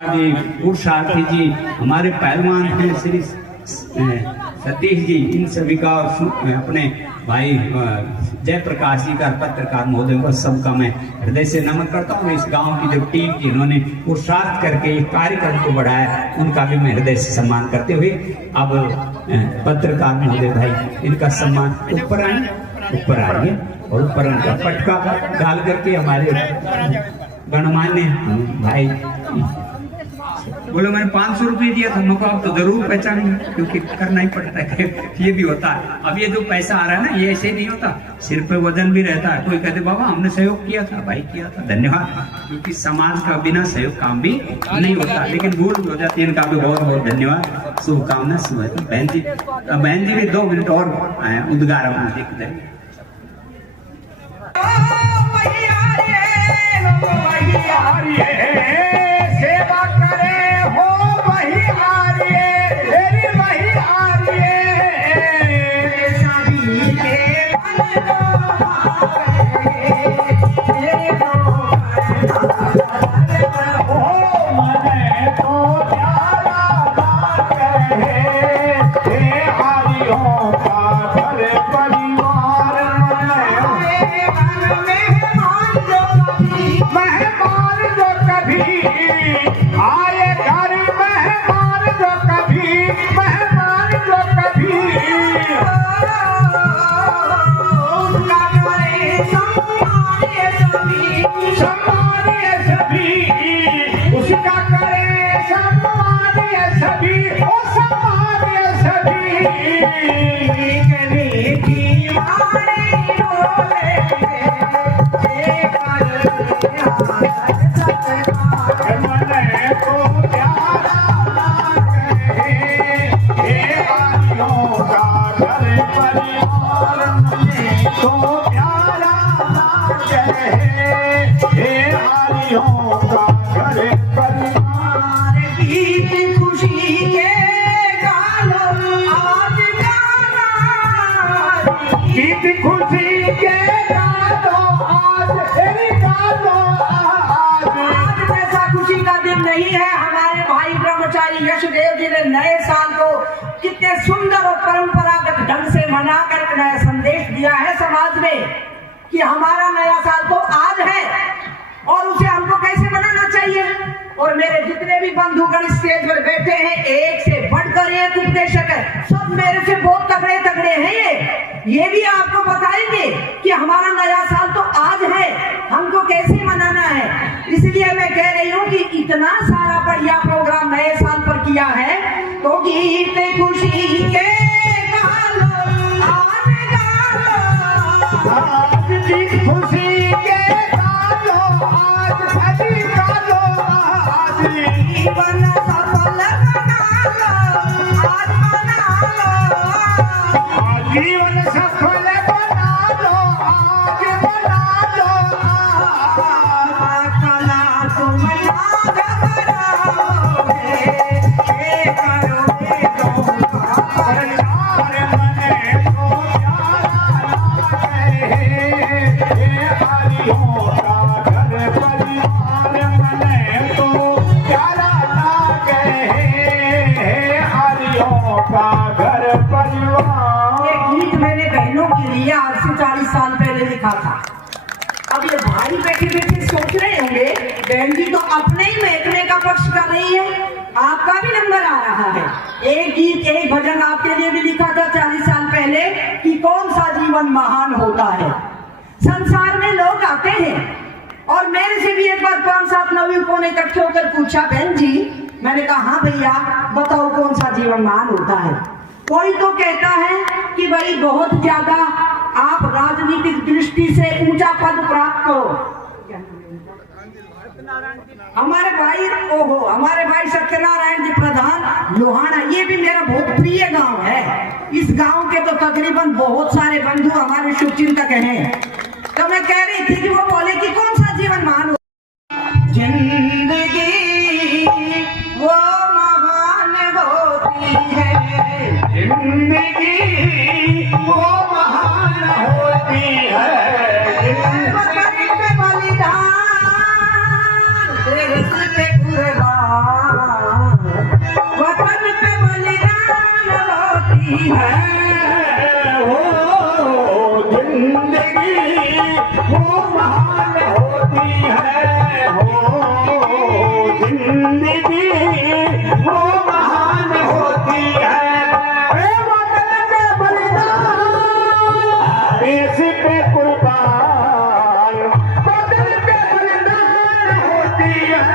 जी पुरुषार्थी जी, हमारे पहलवान थे श्री सतीश जी, इन सभी का अपने भाई जयप्रकाश जी का पत्रकार महोदय को सबका मैं हृदय से नमन करता हूँ। इस गांव की जो टीम थी, इन्होंने पुरुषार्थ करके एक कार्यक्रम को बढ़ाया, उनका भी मैं हृदय से सम्मान करते हुए अब पत्रकार महोदय भाई इनका सम्मान ऊपर आएंगे और ऊपर उनका पटका डाल करके हमारे गणमान्य भाई बोलो मैंने 500 रुपये दिया था, मौका आप तो जरूर पहचानेंगे क्योंकि करना ही पड़ता है। ये भी होता है। अब ये जो पैसा आ रहा है ना, ये ऐसे नहीं होता, सिर पे वजन भी रहता है। कोई कहते बाबा हमने सहयोग किया था, भाई किया था, धन्यवाद, क्योंकि समाज का बिना सहयोग काम भी नहीं होता, लेकिन भूल हो जाती है। इनका भी बहुत बहुत धन्यवाद, शुभकामना शुभ। बहन जी भी 2 मिनट और उद्गार देख दें। यशदेव जी ने नए साल को कितने सुंदर और परंपरागत ढंग से मनाकर एक नया संदेश दिया है समाज में कि हमारा नया साल तो आज है और उसे हमको कैसे मनाना चाहिए। और मेरे जितने भी बंधुगण स्टेज पर बैठे हैं, एक से बढ़कर एक उपदेशक है, सब मेरे से बहुत तगड़े तगड़े हैं। ये भी आपको बताएंगे कि हमारा नया साल तो आज है, हमको कैसे मनाना है। इसलिए मैं कह रही हूँ कि इतना सारा बढ़िया प्रोग्राम नए साल पर किया है, तो गीत खुशी के गालो आज गालो, आज गीत खुशी के गालो आज भजी गालो, आज जीवन सफल बना लो आज बना लो, आज जीवन सफल बना लो आज बना लो, आज कला तुम याद करोगे करोगे आज से 40 साल पहले लिखा था। अब ये भाई बैठे बैठे सोच रहे होंगे बहन जी तो अपने ही महकमे का पक्ष कर रही है, आपका भी नंबर आ रहा है। एक गीत एक भजन आपके लिए भी लिखा था 40 साल पहले कि कौन सा जीवन महान होता है। संसार में लोग आते हैं और मेरे से भी एक बार 5-7 नवयुवकों ने इकट्ठे होकर पूछा बहन जी, मैंने कहा हाँ भैया बताओ कौन सा जीवन महान होता है। कोई तो कहता है कि भाई बहुत ज्यादा आप राजनीतिक दृष्टि से ऊंचा पद प्राप्त करो। हमारे भाई सत्यनारायण जी प्रधान लोहाना, ये भी मेरा बहुत प्रिय गांव है। इस गांव के तो तकरीबन बहुत सारे बंधु हमारे शुभचिंतक हैं। तो मैं कह रही थी कि वो बोले कि कौन सा जीवन महान हो। जिंदगी वो महान होती है, जिंदगी वो महान होती है, बलिदान देश पे कुर्बान होती है हो जिंदगी वो महान होती है हो जिंदगी वो महान होती है वतन पे बलिदान देश पे कुर्बान वतन पे बलिदान होती है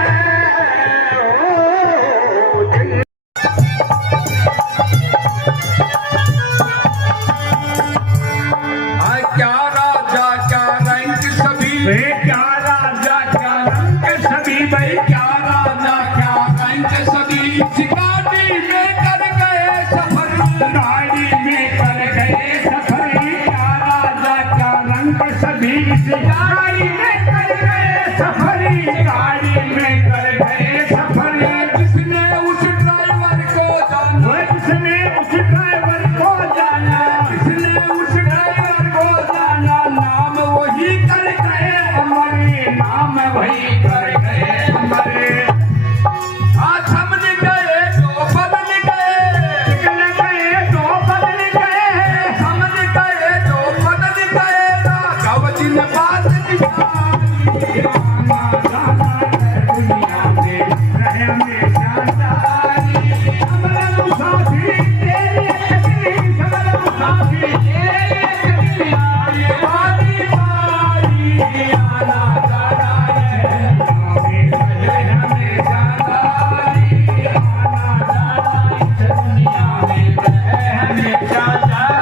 क्या राजा क्या रंग सभी वे क्या राजा क्या रंग सभी भाई क्या राजा क्या रंग सभी गाड़ी में कर गए सफर गाड़ी में कर गए सफर क्या राजा क्या रंग सभी गाड़ी में कर गए सफर गाड़ी में कर गए सफर जिसने उस ड्राइवर को जाना जिसने उस ड्राइवर को जाना जिसने उस ड्राइवर को जाना नाम वही कर गए हमारे नाम वही कर गए हमारे आज समझ गए तो बदल गए निकल गए तो बदल गए समझ गए तो बदल गए राजा वचन बात आना जाना है दुनिया में रहे हमेशा जारी हमारा मुसाफिर तेरी कदरी हमारा मुसाफिर तेरी कदरी आए बारी बारी आना जाना है हमेशा जारी आना जाना इस दुनिया में रहे हमेशा जारी।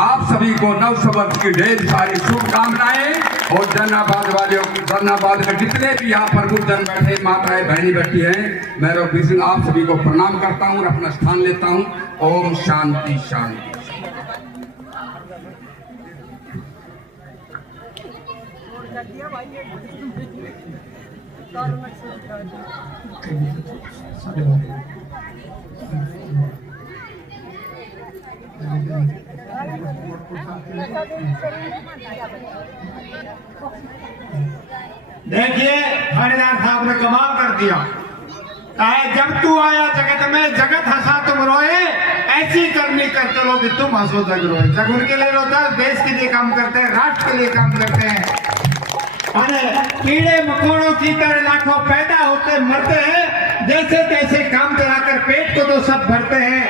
आप सभी को नव संवत की ढेर सारी शुभकामनाएं और जन्नाबाद वाले जन्नाबाद में जितने भी यहाँ पर गुरुजन बैठे माताएं बहनी बैठी हैं मैं रघुवीर सिंह आप सभी को प्रणाम करता हूँ और अपना स्थान लेता हूँ। ओम शांति शांति। देखिए हरिदास साहब ने कमाल कर दिया। जब तू आया जगत में जगत हंसा तुम रोए, ऐसी करनी करते लोग तुम हंसो जग रोए। जग उनके लिए रोता है, देश के लिए काम करते हैं, राष्ट्र के लिए काम करते हैं। अरे कीड़े मकोड़ों की तरह लाखों पैदा होते मरते हैं, जैसे तैसे काम चलाकर पेट को तो सब भरते हैं।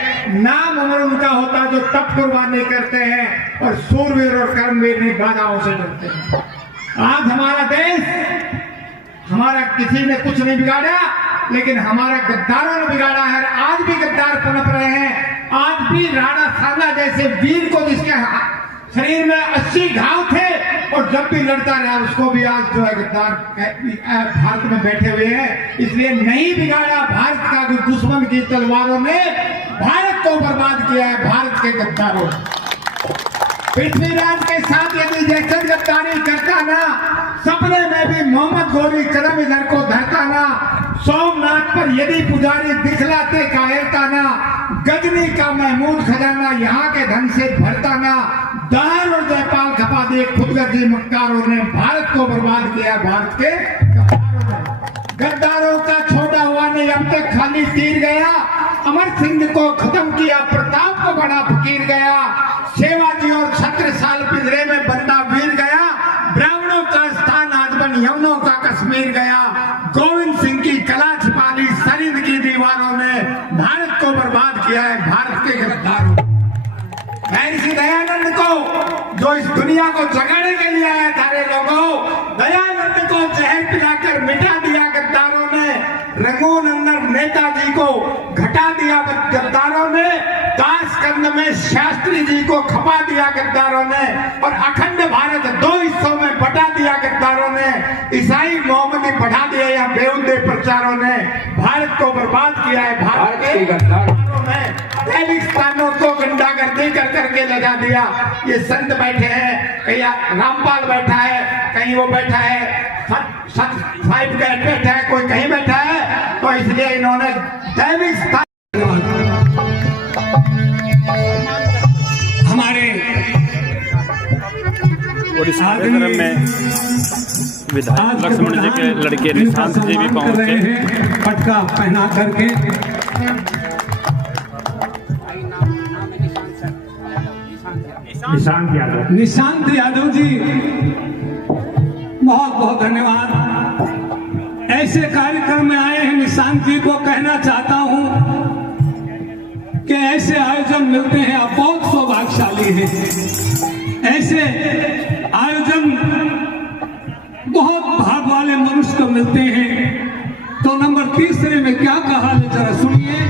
नाम उम्र उनका होता जो तप कुर्बानी करते हैं और सूरवीर और कर्मवीर नहीं बाधाओं से डरते हैं। आज हमारा देश हमारा किसी ने कुछ नहीं बिगाड़ा, लेकिन हमारा गद्दारों ने बिगाड़ा है। आज भी गद्दार पनप रहे हैं। आज भी राणा सांगा जैसे वीर को जिसके शरीर में 80 घाव थे और जब भी लड़ता रहा उसको भी आज जो है गद्दार भारत में बैठे हुए हैं। इसलिए नहीं बिगाड़ा भारत का दुश्मन की तलवारों ने भारत को बर्बाद किया है। भारत के गद्दारों पृथ्वीराज के साथ यदि जैसे गद्दारी करता ना, सपने में भी मोहम्मद गोरी कदम इधर को धरता ना, सोमनाथ पर यदि पुजारी दिखलाते कायरता ना, गजनी का महमूद खजाना यहाँ के धन से भरता ना, दार और जयपाल खपा दिए खुदगर्जी मक्कारों ने भारत को बर्बाद किया। भारत के गद्दारों का छोटा हुआ नहीं अब तक खाली तीर गया। अमर सिंह को खत्म किया, प्रताप को बड़ा फकीर गया। सेवाजी और 17 साल पिंजरे में बंदा वीर गया। ब्राह्मणों का स्थान आज बन यमुनों का कश्मीर गया। गोविंद सिंह की कला छिपा ली सरिंद की दीवारों ने, भारत को बर्बाद किया है भारत के गद्दारों। महर्षि दयानंद को जो इस दुनिया को जगाने के लिए आया था लोगों, दयानंद को जहर पिलाकर मिटा दिया गद्दारों ने। रघुनंदन नेताजी को घटा दिया गद्दारों ने। कासकंद में शास्त्री जी को खपा दिया गद्दारों ने और अखंड भारत 2 हिस्सों में बटा दिया गद्दारों ने। ईसाई मोहम्मदी बढ़ा दिया या बेहुदे प्रचारों ने भारत को बर्बाद किया है। भारत के गद्दारों ने दैविक स्थानों को गुंडागर्दी कर करके लगा दिया। ये संत बैठे हैं, कहीं रामपाल बैठा है, कहीं वो बैठा है, फाइव कैट बैठा है, कोई कहीं बैठा है। तो इसलिए इन्होंने दैविक स्थान हमारे और इस कार्यक्रम में विधायक लक्ष्मण जी के लड़के निशांत जी भी पहुंच गए। पटका पहना करके निशांत यादव जी, बहुत बहुत धन्यवाद। ऐसे कार्यक्रम में आए हैं, निशांत जी को कहना चाहता हूं कि ऐसे आयोजन मिलते हैं, आप बहुत सौभाग्यशाली हैं। ऐसे आयोजन बहुत भाग वाले मनुष्य को मिलते हैं। तो नंबर तीसरे में क्या कहा है जरा सुनिए।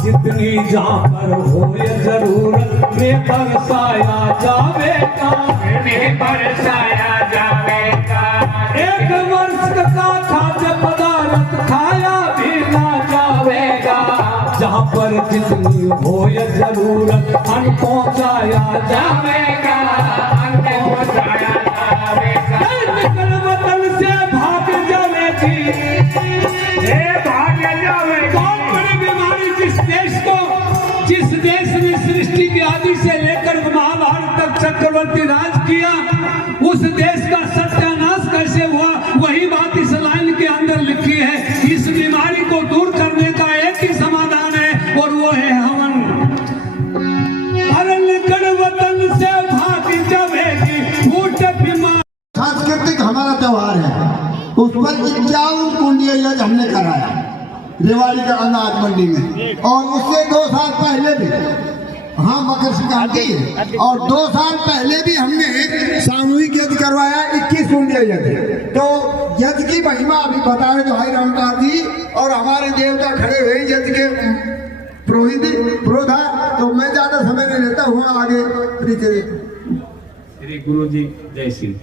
जितनी जहाँ पर हो ये जरूरत में बरसाया जावेगा, बरसाया जावेगा। एक वर्ष का खाद्य पदार्थ खाया भी ना जावेगा। जहाँ पर जितनी हो ये जरूरत अन्न पहुँचाया जावेगा, अन्न पहुँचाया जावेगा। वतन से भाग जावेगी, भाग जावेगा। जिस देश ने सृष्टि की आदि से लेकर महाभारत तक चक्रवर्ती राज किया, उस देश का सत्यानाश कैसे हुआ, वही बात इस लाइन के अंदर लिखी है। इस बीमारी को दूर करने का एक ही समाधान है और वो है हवन। वतन से भाग जावेगी, फूट बीमार। सांस्कृतिक हमारा त्योहार है, उस पर 51 कुंडीय यज्ञ हमने कराया रेवाड़ी के अनाज मंडी में। और उससे 2 साल पहले भी, हाँ, मकर संक्रांति, और 2 साल पहले भी हमने सामूहिक यज्ञ करवाया 21 कुंडीय यज्ञ। तो यज्ञ की महिमा अभी बता रहे भाई रामदास जी, और हमारे देवता खड़े हुए यज्ञ के पुरोधा। तो मैं ज्यादा समय नहीं लेता हूँ, आगे परिचय। श्री गुरु जी जय सिंह।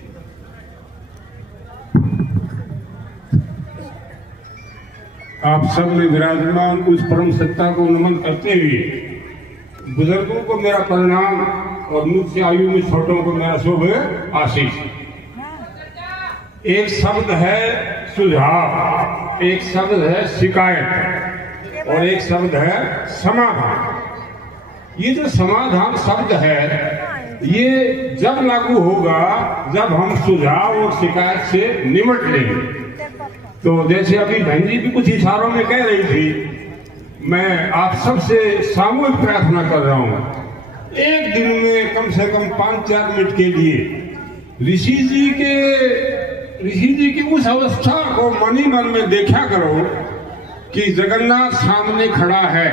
आप सब में विराजमान उस परम सत्ता को नमन करते हुए बुजुर्गों को मेरा प्रणाम और मुझसे आयु में छोटों को मेरा शुभ आशीष। एक शब्द है सुझाव, एक शब्द है शिकायत और एक शब्द है समाधान। ये जो समाधान शब्द है, ये जब लागू होगा जब हम सुझाव और शिकायत से निपट लेंगे। तो जैसे अभी बहन जी भी कुछ इशारों में कह रही थी, मैं आप सबसे सामूहिक प्रार्थना कर रहा हूं, एक दिन में कम से कम 5-4 मिनट के लिए ऋषि जी की उस अवस्था को मन ही मन में देखा करो कि जगन्नाथ सामने खड़ा है,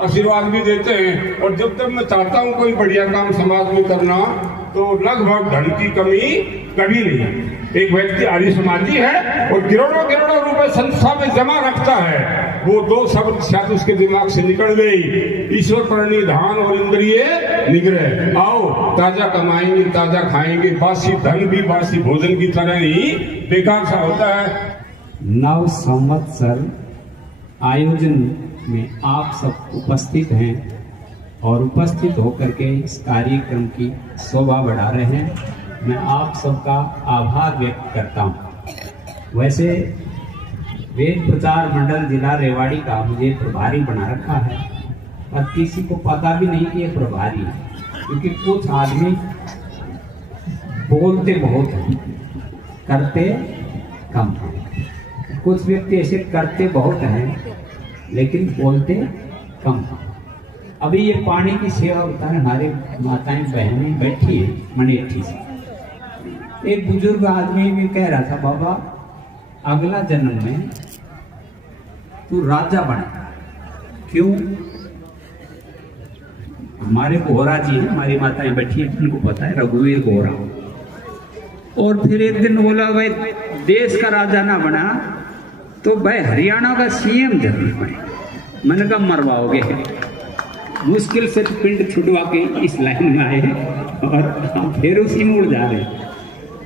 आशीर्वाद भी देते हैं। और जब तक मैं चाहता हूं कोई बढ़िया काम समाज में करना, तो लगभग धन की कमी कभी नहीं। एक व्यक्ति आर्य समाजी है और करोड़ों रुपए संस्था में जमा रखता है, वो 2 शब्द शायद उसके दिमाग से निकल गई, ईश्वर प्रणिधान और इंद्रिय निग्रह। आओ ताजा कमाएंगे, ताजा खाएंगे, बासी धन भी बासी भोजन की तरह ही बेकार सा होता है। नव संवत्सर आयोजन में आप सब उपस्थित हैं और उपस्थित होकर के इस कार्यक्रम की शोभा बढ़ा रहे हैं। मैं आप सबका आभार व्यक्त करता हूं। वैसे वेद प्रचार मंडल जिला रेवाड़ी का मुझे प्रभारी बना रखा है, पर किसी को पता भी नहीं कि ये प्रभारी है, क्योंकि कुछ आदमी बोलते बहुत हैं, करते कम हैं। कुछ व्यक्ति ऐसे करते बहुत हैं लेकिन बोलते कम हैं। अभी ये पानी की सेवा होता है, हमारे माताएं बहनें बैठी है मनेठी से। एक बुजुर्ग आदमी भी कह रहा था, बाबा अगला जन्म में तू राजा बना। क्यों? हमारे गोरा जी हैं, हमारी माताएं बैठी हैं, उनको पता है, रघुवीर गोरा। और फिर एक दिन बोला, भाई देश का राजा ना बना तो भाई हरियाणा का सीएम जरूर बने। मैंने कहा मरवाओगे, मुश्किल से पिंड छुटवा के इस लाइन में आए और फिर उसी मोड़ जा रहे हैं।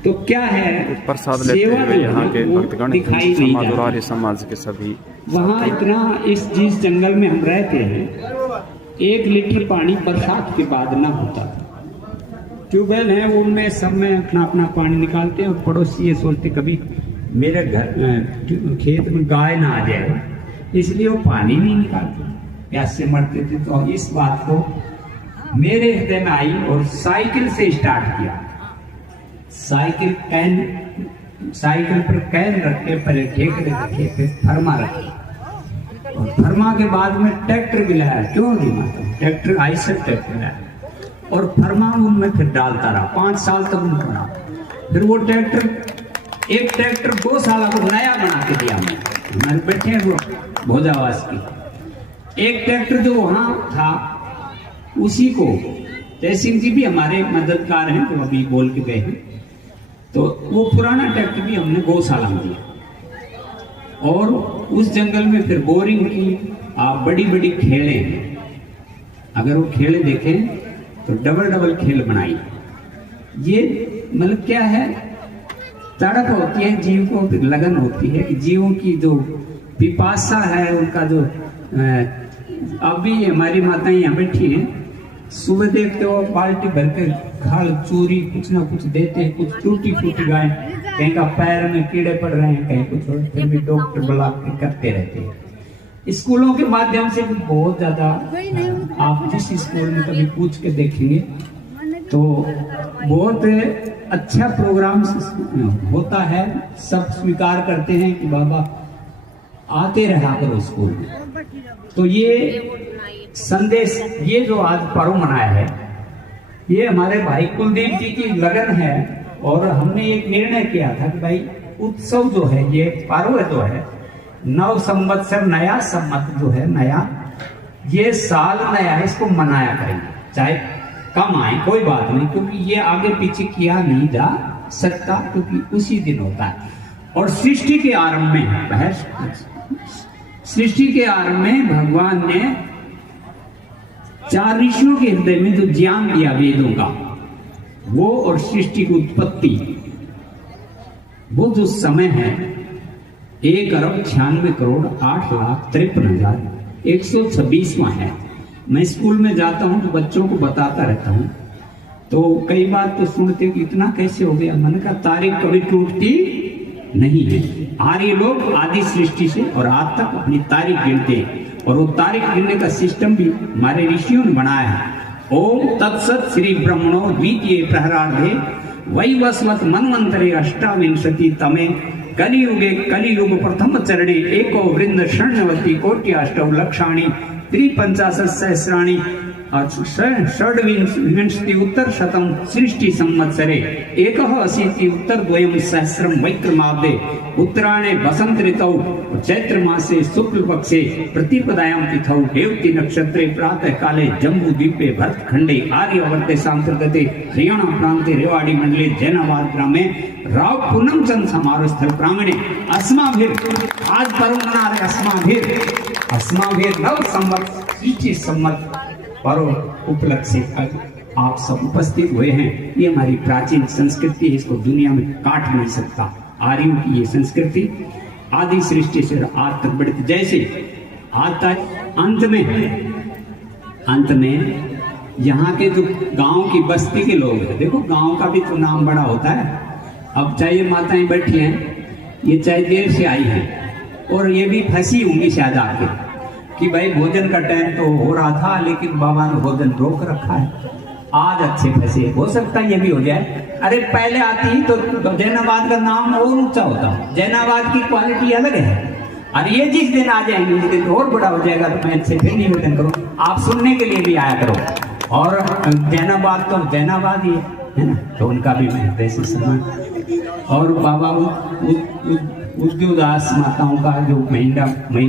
तो क्या है, प्रसाद लेते हुए यहाँ के भक्तगण समाज और आर्य समाज के सभी वहाँ इतना जिस जंगल में हम रहते हैं, 1 लीटर पानी बरसात के बाद ना होता था। ट्यूबवेल है, उनमें सब में अपना अपना पानी निकालते हैं और पड़ोसी ये सोचते कभी मेरे घर खेत में गाय ना आ जाए, इसलिए वो पानी नहीं निकालते। प्यास से मरते थे। तो इस बात को मेरे हृदय में आई और साइकिल से स्टार्ट किया। साइकिल पर कैन रख के पहले ठेकड़े रखे, फिर फरमा रखे, और फरमा के बाद में ट्रैक्टर भी लाया। क्यों नहीं माता, ट्रैक्टर आइसर ट्रैक्टर लाया और फरमा उनमें फिर डालता रहा। 5 साल तक उनको बना। फिर वो ट्रैक्टर, एक ट्रैक्टर 2 साल को नया बना के दिया मैं, हमारे बैठे हैं वो भोजावास की। एक ट्रैक्टर जो वहां था उसी को तहसील जी भी हमारे मददगार हैं जो अभी बोल के गए हैं, तो वो पुराना ट्रैक्टर भी हमने गौशाला में दिया। और उस जंगल में फिर बोरिंग की आप बड़ी बड़ी खेलें हैं, अगर वो खेलें देखें तो डबल खेल बनाई। ये मतलब क्या है, तड़प होती है जीव को, लगन होती है कि जीवों की जो पिपासा है, उनका जो अभी हमारी माताएं यहाँ बैठी हैं, सुबह देखते हो बाल्टी भर के खाल चूरी कुछ ना कुछ देते हैं, कुछ टूटी फूटी गाय, कहीं का पैर में कीड़े पड़ रहे हैं, कहीं कुछ, फिर भी डॉक्टर बुला के करते रहते हैं। स्कूलों के माध्यम से भी बहुत ज्यादा, आप जिस स्कूल में कभी पूछ के देखेंगे तो बहुत अच्छा प्रोग्राम होता है। सब स्वीकार करते हैं कि बाबा आते रहा करो स्कूल में। तो ये संदेश, ये जो आज पर्व मनाया है, ये हमारे भाई कुलदीप जी की लगन है। और हमने एक निर्णय किया था कि भाई उत्सव जो है, ये पर्व जो है, नव संवत्सर नया सम्मत जो है नया, ये साल नया है, इसको मनाया करेंगे, चाहे कम आए कोई बात नहीं, क्योंकि ये आगे पीछे किया नहीं जा सकता, क्योंकि उसी दिन होता है। और सृष्टि के आरंभ में, सृष्टि के आरंभ में भगवान ने 4 ऋषियों के हृदय में जो ज्ञान दिया वेदों का, वो और सृष्टि की उत्पत्ति, वो जो समय है 1,96,08,53,126वां है। मैं स्कूल में जाता हूं तो बच्चों को बताता रहता हूं, तो कई बार तो सुनते कि इतना कैसे हो गया। मैंने कहा तारीख कभी टूटती नहीं है। आर्य लोग आदि सृष्टि से और आज तक अपनी तारीख गिनते हैं, और वो तारीख गिनने का सिस्टम भी हमारे ऋषियों ने बनाया है। ओम तत्सत श्री ब्रह्मणो द्वितीय प्रहरार्धे वैवस्वत मनवंतरे अष्टाविंशति तमे कलियुगे कलियुग प्रथम चरणे एको वृंद षण्णवति कोटि अष्टौ लक्षाणि 53 सहस्राणि षड्विंशति उत्तर शतम सृष्टि संवत्सरे 1 उत्तर 2 सहस्रम वैक्रमाब्दे उत्तरायणे बसंत ऋतौ चैत्र मासे शुक्ल पक्षे प्रतिपदायां तिथौ देवती नक्षत्रे प्रातः काले जम्बू द्वीपे भरत खंडे आर्यवर्ते सांतर्गते हरियाणा प्रांते रेवाड़ी मंडले जैनाबाद ग्रामे राव पूनम चंद समारोह स्थल प्रांगणे अस्माभिर, आज पर्व मना रहे अस्माभिर नव संवत्सर सृष्टि संवत पर्व उपलक्ष्य से आप सब उपस्थित हुए हैं। ये हमारी प्राचीन संस्कृति है, इसको दुनिया में काट नहीं सकता। आर्यों की ये संस्कृति आदि सृष्टि से आज तक बढ़ती, जैसे आज तक अंत में यहाँ के जो गांव की बस्ती के लोग हैं, देखो गांव का भी तो नाम बड़ा होता है। अब चाहे ये माताएं बैठी हैं, ये चाहे देर से आई हैं, और ये भी फंसी होंगी शायद आके कि भाई भोजन का टाइम तो हो रहा था, लेकिन बाबा ने भोजन रोक रखा है, आज अच्छे फंसे। हो सकता है ये भी हो जाए। अरे पहले आती तो जैनाबाद का नाम और ऊंचा होता, जैनाबाद की क्वालिटी अलग है। और ये जिस दिन आ जाएंगे उस दिन और बड़ा हो जाएगा, तो मैं अच्छे फिर निवेदन करूँ आप सुनने के लिए भी आया करो। और जैनाबाद तो जैनाबाद ही है ना, तो उनका भी मैं वैसे सम्मान। और बाबा उद्योदास माताओं का जो महिला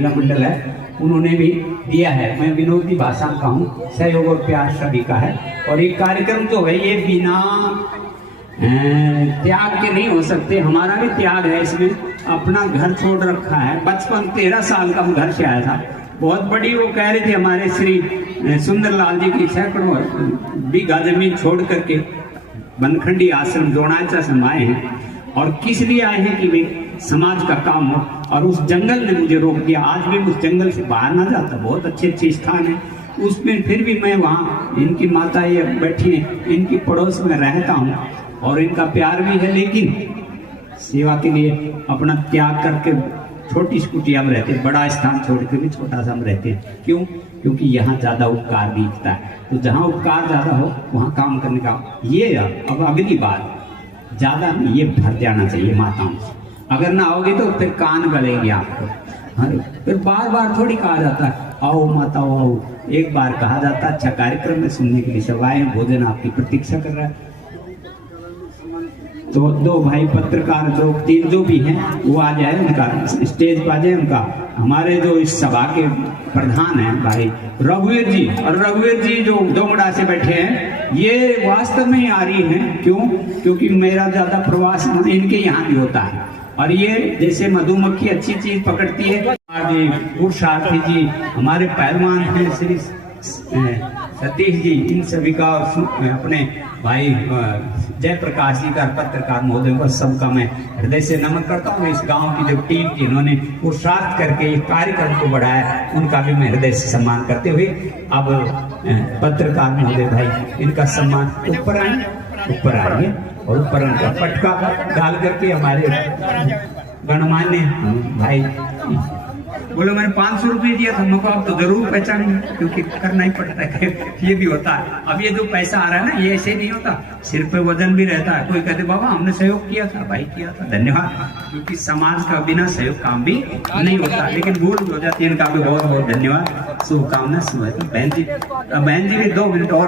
मंडल है, उन्होंने भी दिया है। मैं विनोदी भाषा का हूँ, सहयोग और प्यार सभी का है। और ये कार्यक्रम जो है ये बिना त्याग के नहीं हो सकते। हमारा भी त्याग है इसमें, अपना घर छोड़ रखा है। बचपन 13 साल का हम घर से आया था। बहुत बड़ी वो कह रहे थे हमारे श्री सुंदरलाल जी की सैकड़ों बीघा जमीन छोड़ करके बनखंडी आश्रम जोड़ाचा समाये हैं। और किस लिए आए हैं कि भाई समाज का काम हो। और उस जंगल ने मुझे रोक दिया, आज भी उस जंगल से बाहर ना जाता। बहुत अच्छे स्थान है उसमें, फिर भी मैं वहाँ, इनकी माता ये बैठी है, इनकी पड़ोस में रहता हूँ और इनका प्यार भी है, लेकिन सेवा के लिए अपना त्याग करके छोटी कुटिया में रहते हैं, बड़ा स्थान छोड़ के भी छोटा सा हम रहते हैं। क्यों? क्योंकि यहाँ ज्यादा उपकार दिखता है। तो जहाँ उपकार ज्यादा हो वहाँ काम करने का ये। अब अगली बात ज्यादा नहीं, ये भर जाना चाहिए माताओं से। अगर ना आओगे तो फिर कान गलेंगे आपको। हाँ, फिर बार बार थोड़ी कहा जाता है आओ माताओ आओ। एक बार कहा जाता है, अच्छा कार्यक्रम में सुनने के लिए सब आए, भोजन आपकी प्रतीक्षा कर रहा है। तो दो भाई पत्रकार, दो तीन जो भी हैं वो आ जाए, उनका स्टेज पर आ जाए। उनका हमारे जो इस सभा के प्रधान हैं भाई रघुवीर जी, और रघुवीर जी जो डोमड़ा से बैठे हैं, ये वास्तव में आ रही हैं। क्यों? क्योंकि मेरा ज्यादा प्रवास इनके यहाँ भी होता है, और ये जैसे मधुमक्खी अच्छी चीज पकड़ती है। जी पुरुषार्थी जी, हमारे पहलवान हैं श्री सतीश जी, इन सभी का अपने भाई जयप्रकाश जी का पत्रकार महोदय को सबका मैं हृदय से नमन करता हूँ। इस गांव की जो टीम थी, इन्होंने पुरुषार्थ करके इस कार्यक्रम को बढ़ाया, उनका भी मैं हृदय से सम्मान करते हुए अब पत्रकार महोदय भाई इनका सम्मान ऊपर आएंगे और ऊपर उनका पटका डाल करके हमारे गणमान्य भाई बोले मैंने 500 रुपये दिया था, मुझको अब तो जरूर पहचानेंगे क्योंकि करना ही पड़ता है। ये भी होता है। अब ये जो पैसा आ रहा है ना, ये ऐसे नहीं होता, सिर पे वजन भी रहता है। कोई कहते बाबा हमने सहयोग किया था, भाई किया था, धन्यवाद। क्योंकि समाज का बिना सहयोग काम भी नहीं होता, लेकिन भूल हो जाती है। इनका भी बहुत बहुत धन्यवाद, शुभकामना। बहन जी भी 2 मिनट और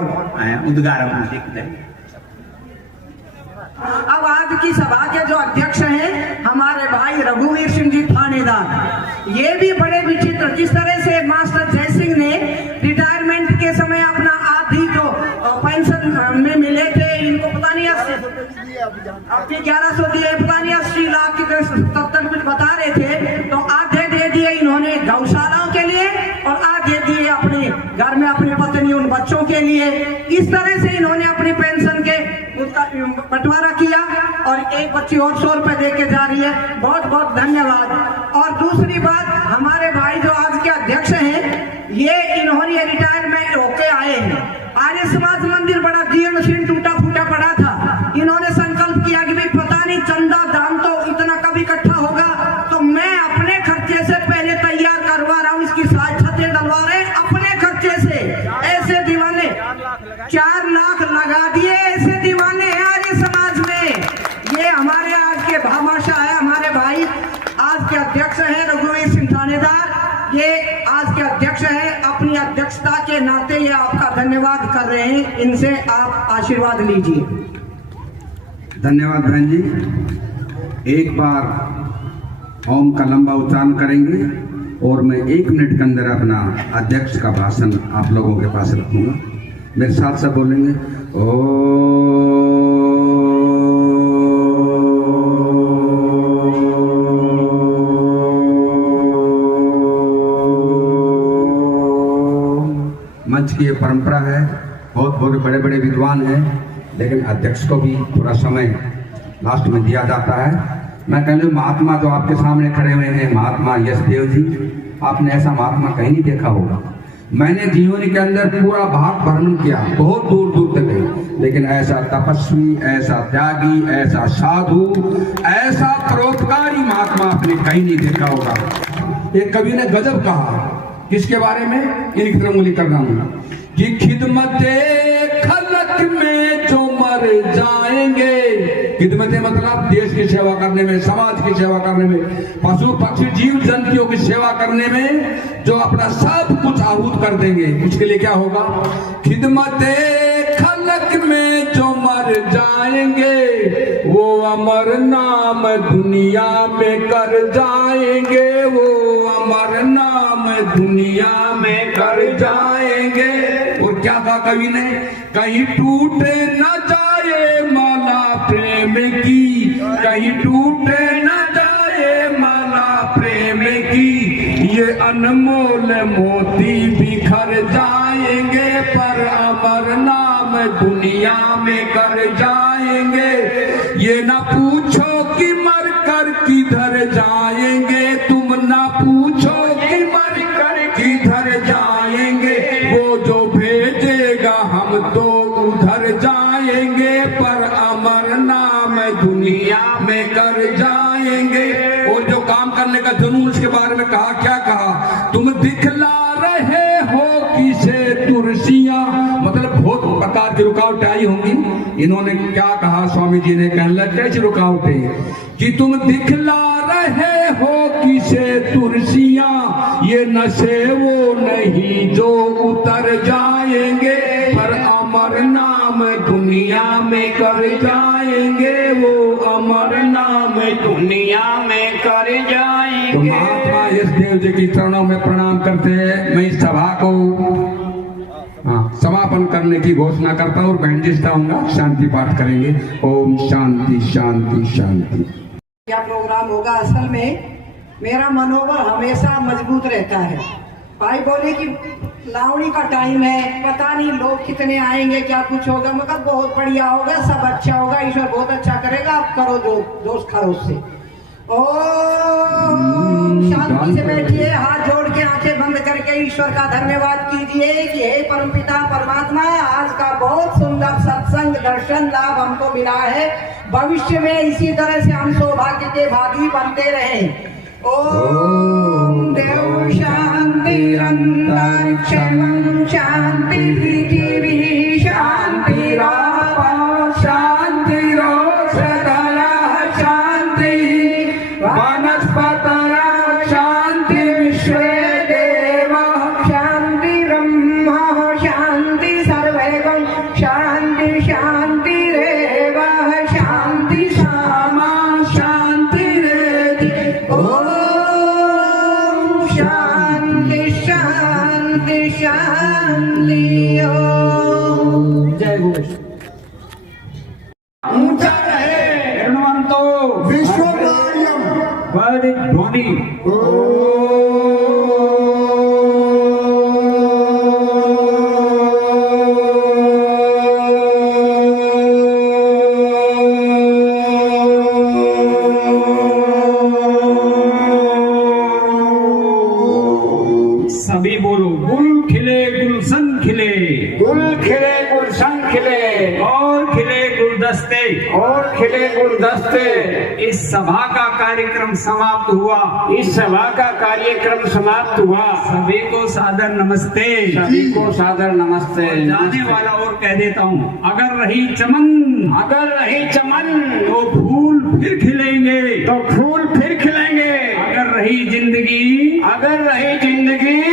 उद्गार अपना देख। अब आज की सभा के जो अध्यक्ष हैं हमारे भाई रघुवीर सिंह जी थानेदार, ये भी बड़े विचित्र, जिस तरह से मास्टर जय सिंह ने रिटायरमेंट के समय अपना आधी जो पेंशन में मिले थे, इनको पता नहीं 1100 दिए, पता नहीं 80 लाख की 77 कुछ बता रहे थे, तो आधे दे दिए इन्होंने गौशालाओं के लिए और आधे दिए अपने घर में अपनी पत्नी उन बच्चों के लिए। इस तरह से इन्होंने अपनी पेंशन के उसका बंटवारा किया और एक बच्ची और 100 रुपए दे के जा रही है। बहुत बहुत धन्यवाद। और दूसरी बात, हमारे भाई जो आज के अध्यक्ष हैं, ये इन्होंने रिटायरमेंट होके आए हैं। आर्य समाज मंदिर बड़ा जीर्ण शीर्ण टूटा फूटा पड़ा था। इन्होंने संकल्प किया कि भाई पता नहीं चंदा दान तो इतना कब इकट्ठा होगा, तो मैं अपने खर्चे से पहले तैयार करवा रहा हूँ, इसकी छतें डलवा रहे हैं अपने खर्चे से। ऐसे दीवाने 4 लाख लगा दिए, ऐसे दीवाने हैं आर्य समाज में। ये हमारे आज के भामाशाह है, हमारे भाई आज के अध्यक्ष हैं रघुवीर सिंह थानेदार, ये आज के अध्यक्ष हैं। अपनी अध्यक्षता के नाते ये आपका धन्यवाद कर रहे हैं, इनसे आप आशीर्वाद लीजिए। धन्यवाद बहन जी। एक बार ओम का लंबा उच्चारण करेंगे और मैं 1 मिनट के अंदर अपना अध्यक्ष का भाषण आप लोगों के पास रखूंगा। मेरे साथ सब बोलेंगे ओ। मंच की ये परंपरा है, बहुत बड़े बड़े विद्वान हैं, लेकिन अध्यक्ष को भी पूरा समय लास्ट में दिया जाता है। मैं कहूँ महात्मा जो आपके सामने खड़े हुए हैं, महात्मा यशदेव जी, आपने ऐसा महात्मा कहीं नहीं देखा होगा। मैंने जीवन के अंदर पूरा भारत भ्रमण किया, बहुत दूर दूर तक गए, लेकिन ऐसा तपस्वी, ऐसा त्यागी, ऐसा साधु, ऐसा परोपकारी महात्मा आपने कहीं नहीं देखा होगा। एक कवि ने गजब कहा, किसके बारे में, इनकी तरफ उंगली कर रहा हूं कि खिदमते खलक में जो मर जाएंगे। खिदमते मतलब देश की सेवा करने में, समाज की सेवा करने में, पशु पक्षी जीव जंतुओं की सेवा करने में जो अपना सब कुछ आहूत कर देंगे, उसके लिए क्या होगा? खिदमते खलक में जो मर जाएंगे वो अमर नाम दुनिया में कर जाएंगे, वो अमर नाम दुनिया में कर जाएंगे। और क्या कहा कवि ने? कहीं टूटे न जाए माला प्रेम की, कहीं टूटे न जाए माला प्रेम की, ये अनमोल मोती बिखर जाएंगे पर अमर नाम दुनिया में कर जाएंगे। ये ना पूछो कि मर कर किधर जाएंगे, तुम ना पूछो कि मर कर किधर जाएंगे, वो जो भेजेगा हम तो उधर जाएंगे पर अमर नाम दुनिया में कर जाएंगे। जाएंगे। और जो काम करने का जुनून, उसके बारे में कहा, क्या कहा, तुम दिखला रहे हो किसे तुरसियां, मतलब बहुत प्रकार की रुकावटें आई होंगी। इन्होंने क्या कहा, स्वामी जी ने कहने लगे कैसी रुकावटें, कि तुम दिखला रहे हो किसे तुरसियां, ये नशे वो नहीं जो उतर जाएंगे, पर अमर नाम दुनिया में कर जाएंगे, वो अमर नाम दुनिया में कर जाएंगे। तो महात्मा यशदेव जी की चरणों में प्रणाम करते हैं। मैं इस सभा को समापन करने की घोषणा करता हूँ और बहन जी चाहूंगा शांति पाठ करेंगे। ओम शांति शांति शांति। क्या प्रोग्राम होगा, असल में मेरा मनोबल हमेशा मजबूत रहता है। भाई बोले कि लावणी का टाइम है, पता नहीं लोग कितने आएंगे, क्या कुछ होगा। मगर बहुत बढ़िया होगा, सब अच्छा होगा, ईश्वर बहुत अच्छा करेगा। आप करो जो दोस्त खरोश से। ओम शांति से बैठिए, हाथ जोड़ के आंखें बंद करके ईश्वर का धन्यवाद कीजिए कि हे परमपिता परमात्मा, आज का बहुत सुंदर सत्संग दर्शन लाभ हमको मिला है। भविष्य में इसी तरह से हम सौभाग्य के भागी बनते रहें। ओम देव शांति अंतरिक्षं शांति पृथिवी शांति शांति शांति वनस्पतयः शांति विश्वे देवः शांति ब्रह्म शांति सर्वैकं शांति शांतिरेव शांति सामा शांतिरेति। ओम शांति शांति शांति। ओम जय गुरु। ऊंचा रहे हिरणवंतो विश्वकार्यम वैदिक ध्वनि। सभी बोलो, गुल खिले गुलशन खिले, गुल खिले गुलशन खिले, और खिले गुलदस्ते, और खिले गुलदस्ते। इस सभा का कार्यक्रम समाप्त हुआ। इस सभा का कार्यक्रम समाप्त हुआ। सभी को सादर नमस्ते। सभी को सादर नमस्ते। जाने वाला और कह देता हूँ, अगर रही चमन, अगर रही चमन, तो फूल फिर खिलेंगे, तो फूल फिर खिलेंगे। अगर रही जिंदगी, अगर रही जिंदगी,